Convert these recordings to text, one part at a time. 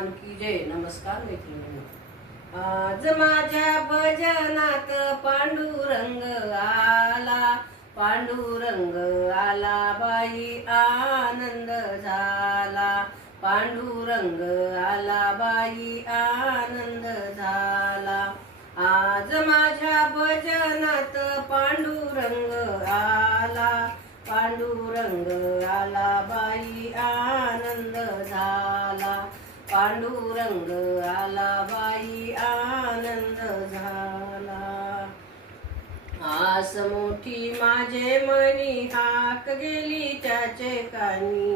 हनुमान की जय. नमस्कार मैत्रिणींनो. आज माझ्या भजनात पांडुरंग आला, पांडुरंग आला बाई आनंद झाला, पांडुरंग आला बाई आनंद झाला. आज माझ्या भजनात पांडुरंग आला, पांडुरंग आला बाई आनंद झाला, पांडुरंग आला बाई आनंद झाला. आस मोठी माझे मनी हाक गेली त्याचे कानी,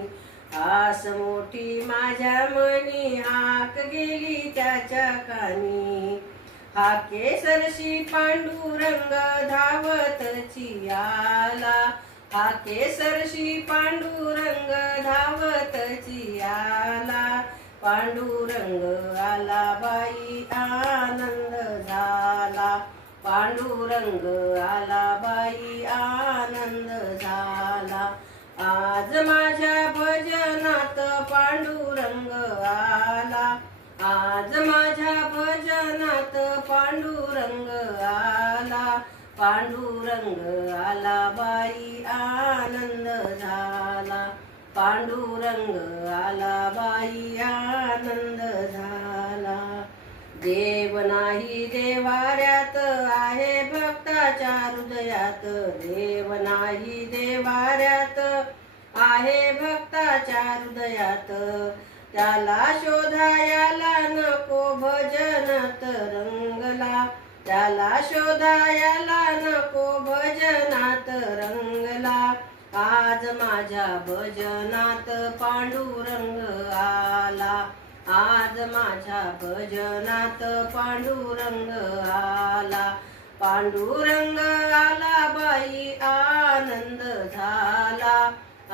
आस मोठी माझ्या मनी हाक गेली त्याच्या कानी. हाके सरशी पांडुरंग धावतची आला, हाके सरशी पांडुरंग धावतची आला, पांडुरंग आला बाई आनंद झाला, पांडुरंग आला बाई आनंद झाला. आज माझ्या भजनात पांडुरंग आला, आज माझ्या भजनात पांडुरंग आला, पांडुरंग आला बाई आनंद झाला, पांडुरंग आला बाई आनंद झाला. देव नाही देवाऱ्यात आहे भक्ताच्या हृदयात, देव नाही देवाऱ्यात आहे भक्ताच्या हृदयात. त्याला शोधायला नको भजनात रंगला, त्याला शोधायला नको भजनात रंगला. आज माझ्या भजनात पांडुरंग आला, आज माझ्या भजनात पांडुरंग आला, पांडुरंग आला बाई आनंद झाला.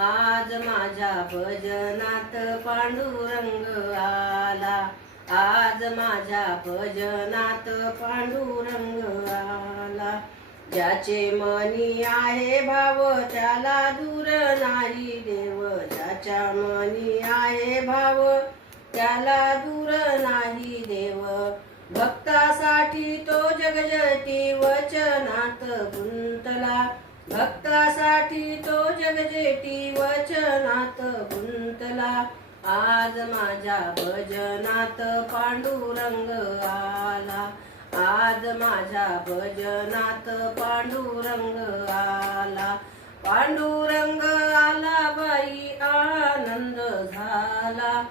आज माझ्या भजनात पांडुरंग आला, आज माझ्या भजनात पांडुरंग आला. ज्याचे मनी आहे भाव त्याला दूर नाही देव, ज्याच्या मनी आहे भाव त्याला दूर नाही देव. भक्तासाठी तो जगजेती वचनात गुंतला, भक्तासाठी तो जगजेती वचनात गुंतला. आज माझ्या भजनात पांडुरंग आला, आज माझ्या भजनात पांडुरंग आला, पांडुरंग आला बाई आनंद झाला.